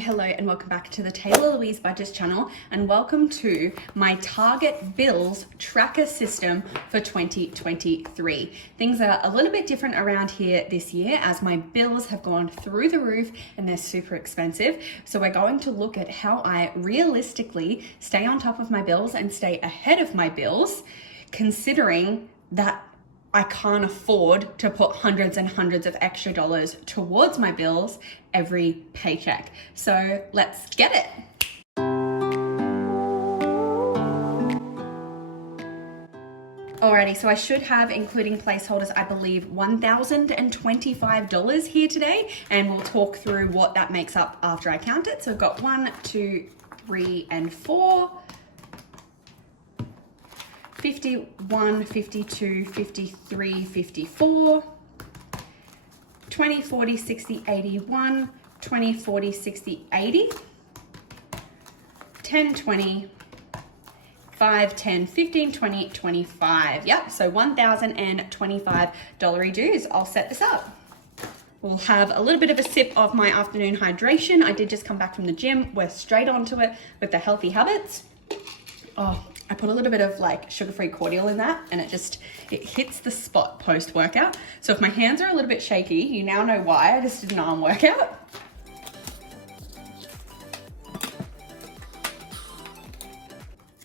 Hello and welcome back to the Taylah Louise Budgets channel, and welcome to my target bills tracker system for 2023. Things are a little bit different around here this year as my bills have gone through the roof and they're super expensive. So we're going to look at how I realistically stay on top of my bills and stay ahead of my bills, considering that I can't afford to put hundreds and hundreds of extra dollars towards my bills every paycheck. So let's get it. Alrighty, so I should have, including placeholders, I believe $1,025 here today, and we'll talk through what that makes up after I count it. So I've got 1, 2, 3, and 4. 51, 52, 53, 54, 20, 40, 60, 81, 20, 40, 60, 80, 10, 20, 5, 10, 15, 20, 25. Yep, so $1,025 dues. I'll set this up. We'll have a little bit of a sip of my afternoon hydration. I did just come back from the gym. We're straight onto it with the healthy habits. Oh, I put a little bit of like sugar-free cordial in that, and it hits the spot post-workout. So if my hands are a little bit shaky, you now know why. I just did an arm workout.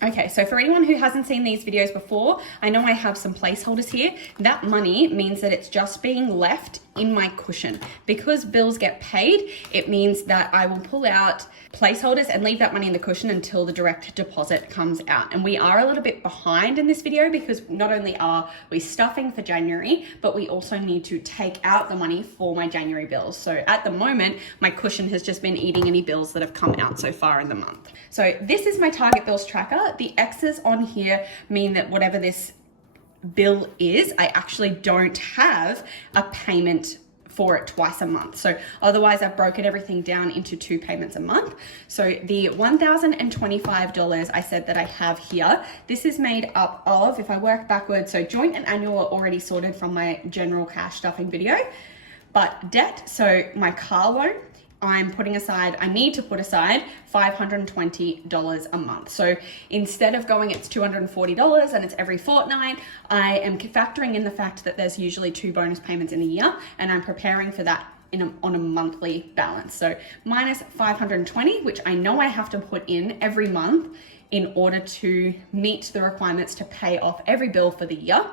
Okay, so for anyone who hasn't seen these videos before, I know I have some placeholders here. That money means that it's just being left in my cushion. Because bills get paid, it means that I will pull out placeholders and leave that money in the cushion until the direct deposit comes out. And we are a little bit behind in this video because not only are we stuffing for January, but we also need to take out the money for my January bills. So at the moment, my cushion has just been eating any bills that have come out so far in the month. So this is my target bills tracker. The X's on here mean that whatever this bill is, I actually don't have a payment for it twice a month. So otherwise I've broken everything down into 2 payments a month. So the $1,025 I said that I have here, this is made up of, if I work backwards, so joint and annual are already sorted from my general cash stuffing video, but debt, so my car loan, I need to put aside $520 a month. So instead of going, it's $240 and it's every fortnight, I am factoring in the fact that there's usually 2 bonus payments in a year, and I'm preparing for that on a monthly balance. So minus $520, which I know I have to put in every month in order to meet the requirements to pay off every bill for the year.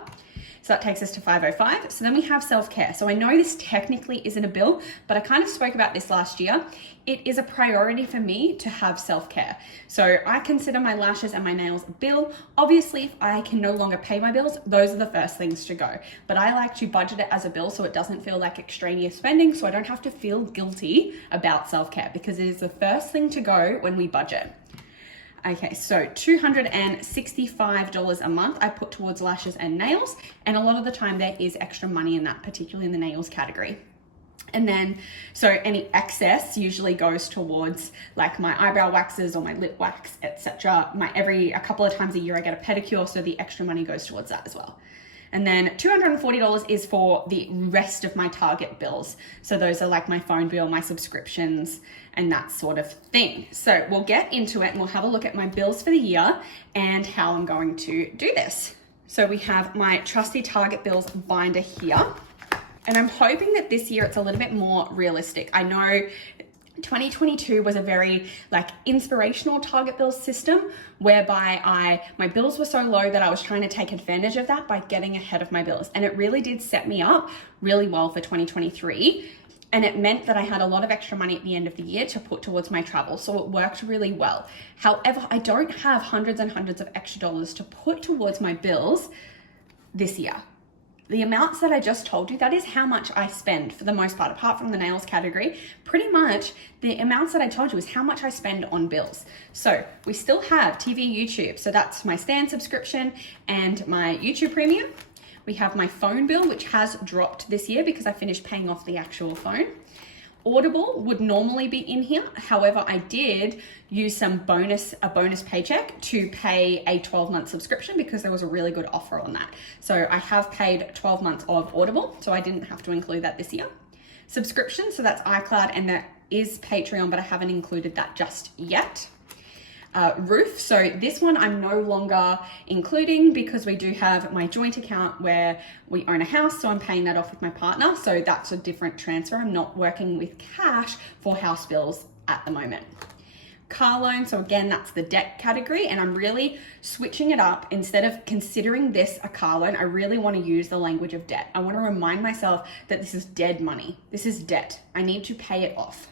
So that takes us to $505. So then we have self-care. So I know this technically isn't a bill, but I kind of spoke about this last year. It is a priority for me to have self-care. So I consider my lashes and my nails a bill. Obviously, if I can no longer pay my bills, those are the first things to go. But I like to budget it as a bill so it doesn't feel like extraneous spending, so I don't have to feel guilty about self-care, because it is the first thing to go when we budget. Okay, so $265 a month I put towards lashes and nails, and a lot of the time there is extra money in that, particularly in the nails category. And then, so any excess usually goes towards like my eyebrow waxes or my lip wax, etc. A couple of times a year I get a pedicure, so the extra money goes towards that as well. And then $240 is for the rest of my target bills. So those are like my phone bill, my subscriptions, and that sort of thing. So we'll get into it and we'll have a look at my bills for the year and how I'm going to do this. So we have my trusty target bills binder here. And I'm hoping that this year it's a little bit more realistic. I know 2022 was a very inspirational target bills system whereby my bills were so low that I was trying to take advantage of that by getting ahead of my bills. And it really did set me up really well for 2023. And it meant that I had a lot of extra money at the end of the year to put towards my travel. So it worked really well. However, I don't have hundreds and hundreds of extra dollars to put towards my bills this year. The amounts that I just told you, that is how much I spend for the most part, apart from the nails category. Pretty much the amounts that I told you is how much I spend on bills. So we still have TV, YouTube. So that's my Stan subscription and my YouTube premium. We have my phone bill, which has dropped this year because I finished paying off the actual phone. Audible would normally be in here. However, I did use a bonus paycheck to pay a 12-month subscription because there was a really good offer on that. So I have paid 12 months of Audible, so I didn't have to include that this year. Subscription, so that's iCloud and the is Patreon, but I haven't included that just yet. Roof, so this one I'm no longer including because we do have my joint account where we own a house, so I'm paying that off with my partner, so that's a different transfer. I'm not working with cash for house bills at the moment. Car loan, so again, that's the debt category, and I'm really switching it up. Instead of considering this a car loan, I really want to use the language of debt. I want to remind myself that this is dead money. This is debt. I need to pay it off.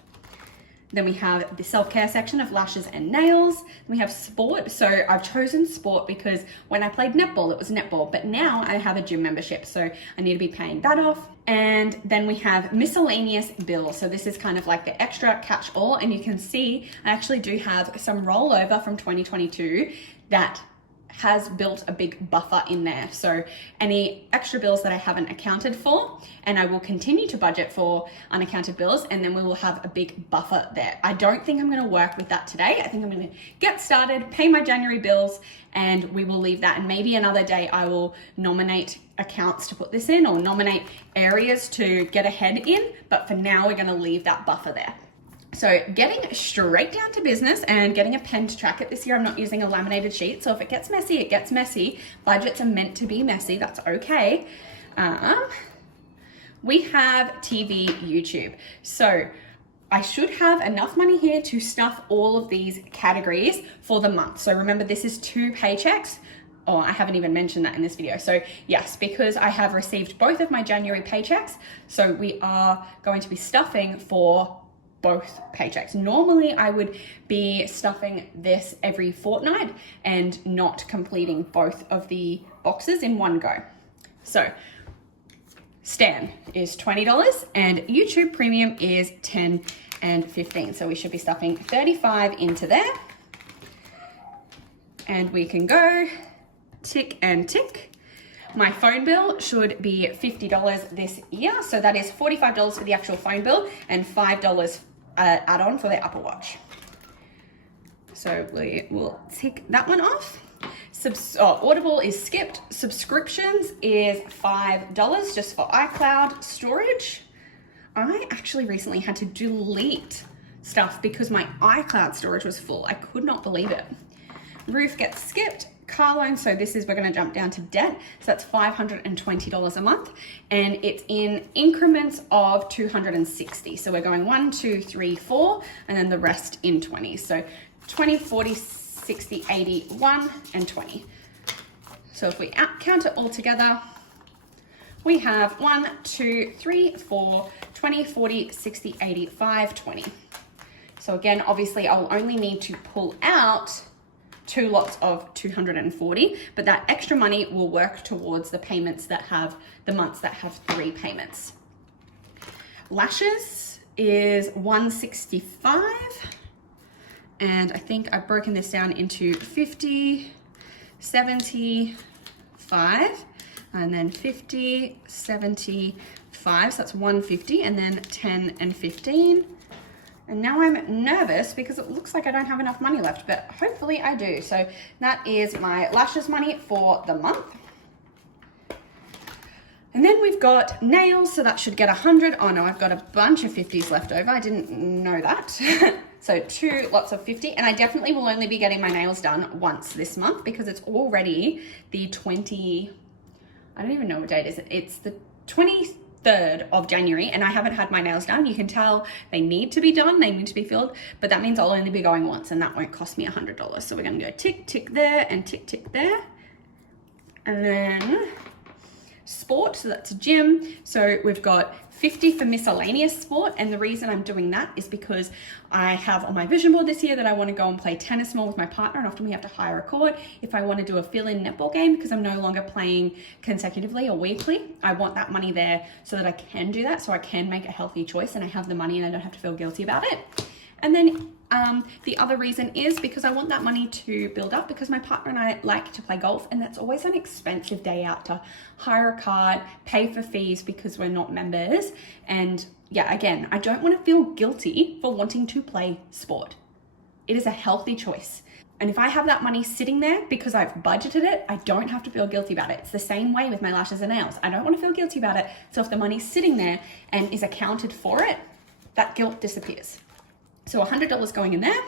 Then we have the self-care section of lashes and nails. Then we have sport. So I've chosen sport because when I played netball, it was netball, but now I have a gym membership, so I need to be paying that off. And then we have miscellaneous bills. So this is kind of like the extra catch-all, and you can see I actually do have some rollover from 2022 that has built a big buffer in there. So any extra bills that I haven't accounted for, and I will continue to budget for unaccounted bills, and then we will have a big buffer there. I don't think I'm gonna work with that today. I think I'm gonna get started, pay my January bills, and we will leave that. And maybe another day I will nominate accounts to put this in, or nominate areas to get ahead in, but for now we're gonna leave that buffer there. So getting straight down to business and getting a pen to track it. This year I'm not using a laminated sheet, so if it gets messy, it gets messy. Budgets are meant to be messy, that's okay. We have TV, YouTube. So I should have enough money here to stuff all of these categories for the month. So remember, this is 2 paychecks. Oh, I haven't even mentioned that in this video. So yes, because I have received both of my January paychecks, so we are going to be stuffing for both paychecks. Normally I would be stuffing this every fortnight and not completing both of the boxes in one go. So Stan is $20 and YouTube Premium is $10 and $15. So we should be stuffing 35 into there, and we can go tick and tick. My phone bill should be $50 this year. So that is $45 for the actual phone bill and $5 add-on for the Apple Watch. So we will tick that one off. Audible is skipped. Subscriptions is $5 just for iCloud storage. I actually recently had to delete stuff because my iCloud storage was full. I could not believe it. Roof gets skipped. Car loan, so this is, we're going to jump down to debt, so that's $520 a month, and it's in increments of 260. So we're going 1, 2, 3, 4, and then the rest in 20. So 20, 40, 60, 80, 1, and 20. So if we count it all together, we have 1, 2, 3, 4, 20, 40, 60, 80, 5, 20. So again, obviously I'll only need to pull out 2 lots of 240, but that extra money will work towards the payments that have, the months that have 3 payments. Lashes is $165, and I think I've broken this down into 50, 75, and then 50, 75, so that's 150, and then 10 and 15. And now I'm nervous because it looks like I don't have enough money left, but hopefully I do. So that is my lashes money for the month. And then we've got nails, so that should get 100. Oh no, I've got a bunch of 50s left over. I didn't know that. So 2 lots of 50, and I definitely will only be getting my nails done once this month because it's already the 20, I don't even know what date is it. It's the 23rd of January, and I haven't had my nails done. You can tell they need to be done, they need to be filled, but that means I'll only be going once, and that won't cost me $100. So we're gonna go tick, tick there, and tick, tick there. And then sport, so that's a gym. So we've got 50 for miscellaneous sport, and the reason I'm doing that is because I have on my vision board this year that I want to go and play tennis more with my partner, and often we have to hire a court. If I want to do a fill-in netball game because I'm no longer playing consecutively or weekly, I want that money there so that I can do that, so I can make a healthy choice and I have the money and I don't have to feel guilty about it. And then the other reason is because I want that money to build up, because my partner and I like to play golf, and that's always an expensive day out to hire a cart, pay for fees because we're not members. And yeah, again, I don't want to feel guilty for wanting to play sport. It is a healthy choice. And if I have that money sitting there because I've budgeted it, I don't have to feel guilty about it. It's the same way with my lashes and nails. I don't want to feel guilty about it. So if the money's sitting there and is accounted for it, that guilt disappears. So $100 going in there.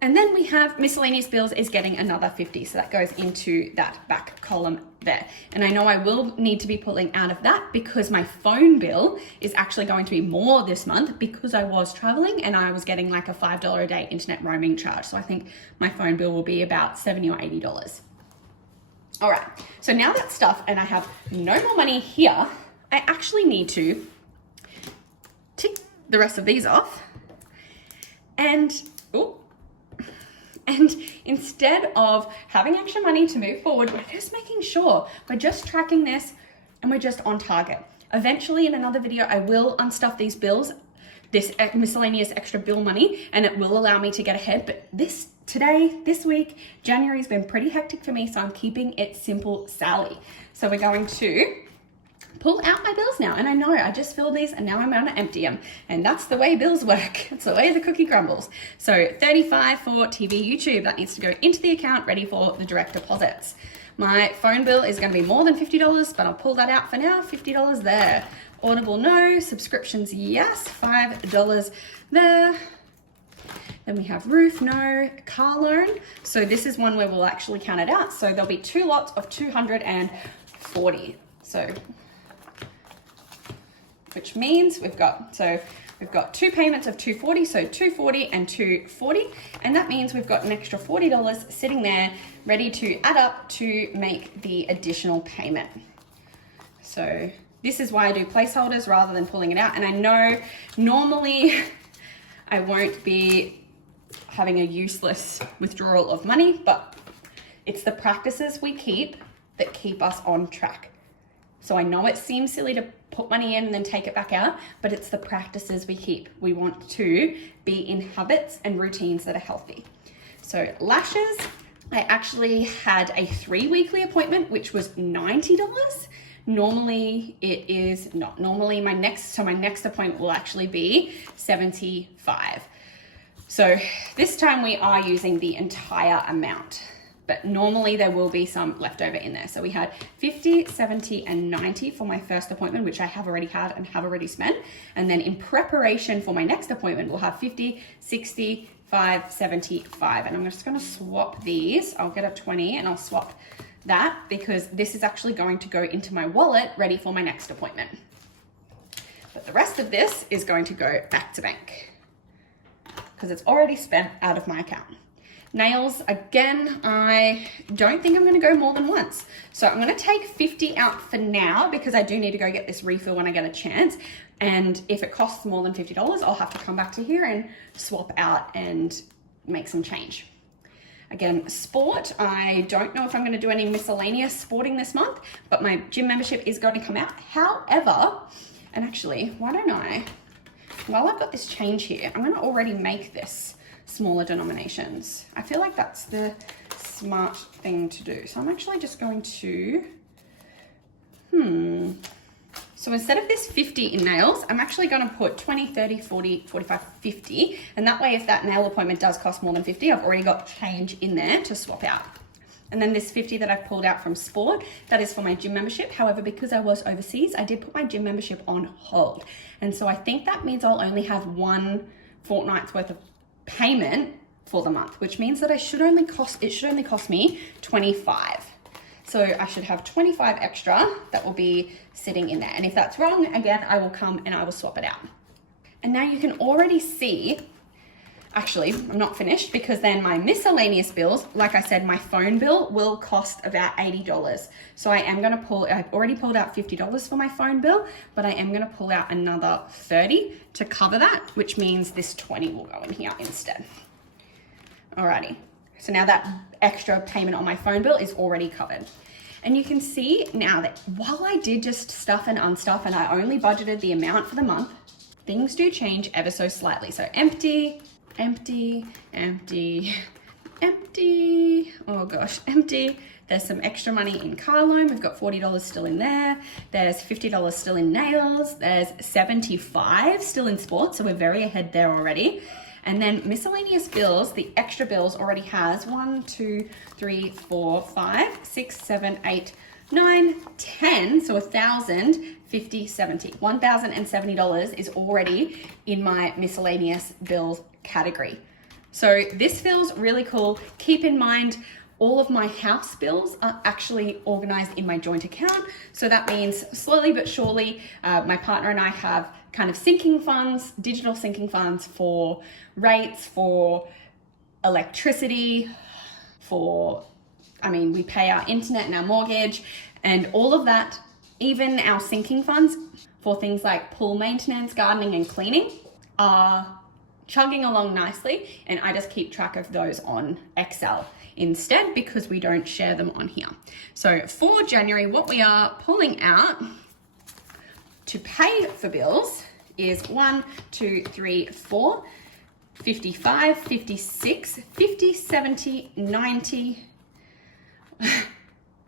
And then we have miscellaneous bills is getting another 50. So that goes into that back column there. And I know I will need to be pulling out of that because my phone bill is actually going to be more this month because I was traveling and I was getting like a $5 a day internet roaming charge. So I think my phone bill will be about $70 or $80. All right, so now that's stuff and I have no more money here, I actually need to tick the rest of these off and instead of having extra money to move forward, we're just making sure we're just tracking this and we're just on target. Eventually in another video, I will unstuff these bills, this miscellaneous extra bill money, and it will allow me to get ahead. But this week, January's been pretty hectic for me, so I'm keeping it simple, Sally. So we're going to pull out my bills now. And I know I just filled these and now I'm going to empty them. And that's the way bills work. It's the way the cookie crumbles. So $35 for TV, YouTube, that needs to go into the account, ready for the direct deposits. My phone bill is going to be more than $50, but I'll pull that out for now. $50 there. Audible, no. Subscriptions, yes. $5 there. Then we have roof, no. Car loan. So this is one where we'll actually count it out. So there'll be 2 lots of 240. So, which means we've got 2 payments of 240, so 240 and 240, and that means we've got an extra $40 sitting there ready to add up to make the additional payment. So this is why I do placeholders rather than pulling it out. And I know normally I won't be having a useless withdrawal of money, but it's the practices we keep that keep us on track. So I know it seems silly to put money in and then take it back out, but it's the practices we keep. We want to be in habits and routines that are healthy. So lashes, I actually had a 3 weekly appointment, which was $90. Normally it is not. Normally my next appointment will actually be $75. So this time we are using the entire amount, but normally there will be some leftover in there. So we had 50, 70, and 90 for my first appointment, which I have already had and have already spent. And then in preparation for my next appointment, we'll have 50, 65, 75. And I'm just gonna swap these. I'll get a 20 and I'll swap that because this is actually going to go into my wallet ready for my next appointment. But the rest of this is going to go back to bank because it's already spent out of my account. Nails, again, I don't think I'm gonna go more than once. So I'm gonna take 50 out for now because I do need to go get this refill when I get a chance. And if it costs more than $50, I'll have to come back to here and swap out and make some change. Again, sport, I don't know if I'm gonna do any miscellaneous sporting this month, but my gym membership is going to come out. However, and actually, why don't I, while I've got this change here, I'm gonna already make this smaller denominations. I feel like that's the smart thing to do. So I'm actually just going to, so instead of this 50 in nails, I'm actually going to put 20, 30, 40, 45, 50. And that way, if that nail appointment does cost more than 50, I've already got change in there to swap out. And then this 50 that I've pulled out from sport, that is for my gym membership. However, because I was overseas, I did put my gym membership on hold. And so I think that means I'll only have 1 fortnight's worth of payment for the month, which means that it should only cost me 25. So I should have 25 extra that will be sitting in there. And if that's wrong, again, I will come and I will swap it out. And now you can already see, actually, I'm not finished because then my miscellaneous bills, like I said, my phone bill will cost about $80. So I am gonna I've already pulled out $50 for my phone bill, but I am gonna pull out another 30 to cover that, which means this 20 will go in here instead. Alrighty, so now that extra payment on my phone bill is already covered. And you can see now that while I did just stuff and unstuff and I only budgeted the amount for the month, things do change ever so slightly. So empty, empty, empty, empty, oh gosh, empty. There's some extra money in car loan. We've got $40 still in there. There's $50 still in nails. There's $75 still in sports. So we're very ahead there already. And then miscellaneous bills, the extra bills already has 1, 2, 3, 4, 5, 6, 7, 8, 9, 10, so 1,000, 50, 70. $1,070 is already in my miscellaneous bills category. So this feels really cool. Keep in mind, all of my house bills are actually organized in my joint account. So that means slowly but surely, my partner and I have kind of sinking funds, digital sinking funds for rates, for electricity, we pay our internet and our mortgage and all of that, even our sinking funds for things like pool maintenance, gardening and cleaning are chugging along nicely, and I just keep track of those on Excel instead because we don't share them on here. So for January, what we are pulling out to pay for bills is 1, 2, 3, 4, 55, 56, 50, 70, 90,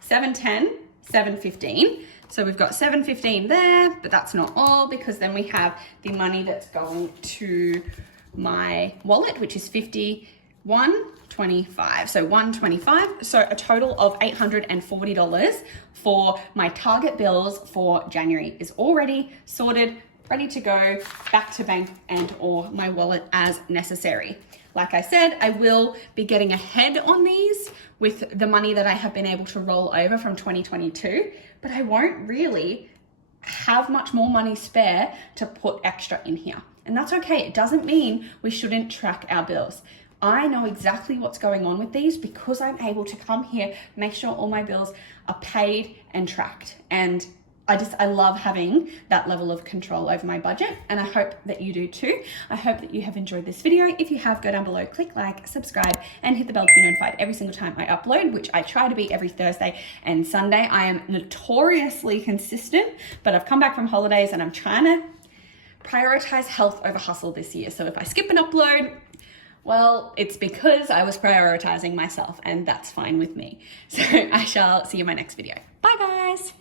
710, 715. So we've got 715 there, but that's not all because then we have the money that's going to my wallet, which is 51.25. So 125. So a total of $840 for my target bills for January is already sorted, ready to go back to bank and or my wallet as necessary. Like I said, I will be getting ahead on these with the money that I have been able to roll over from 2022, but I won't really have much more money spare to put extra in here. And that's okay. It doesn't mean we shouldn't track our bills. I know exactly what's going on with these because I'm able to come here, make sure all my bills are paid and tracked. And I love having that level of control over my budget, and I hope that you do too. I hope that you have enjoyed this video. If you have, go down below, click like, subscribe, and hit the bell to be notified every single time I upload, which I try to be every Thursday and Sunday. I am notoriously consistent, but I've come back from holidays and I'm trying to prioritize health over hustle this year. So if I skip an upload, well, it's because I was prioritizing myself, and that's fine with me. So I shall see you in my next video. Bye guys.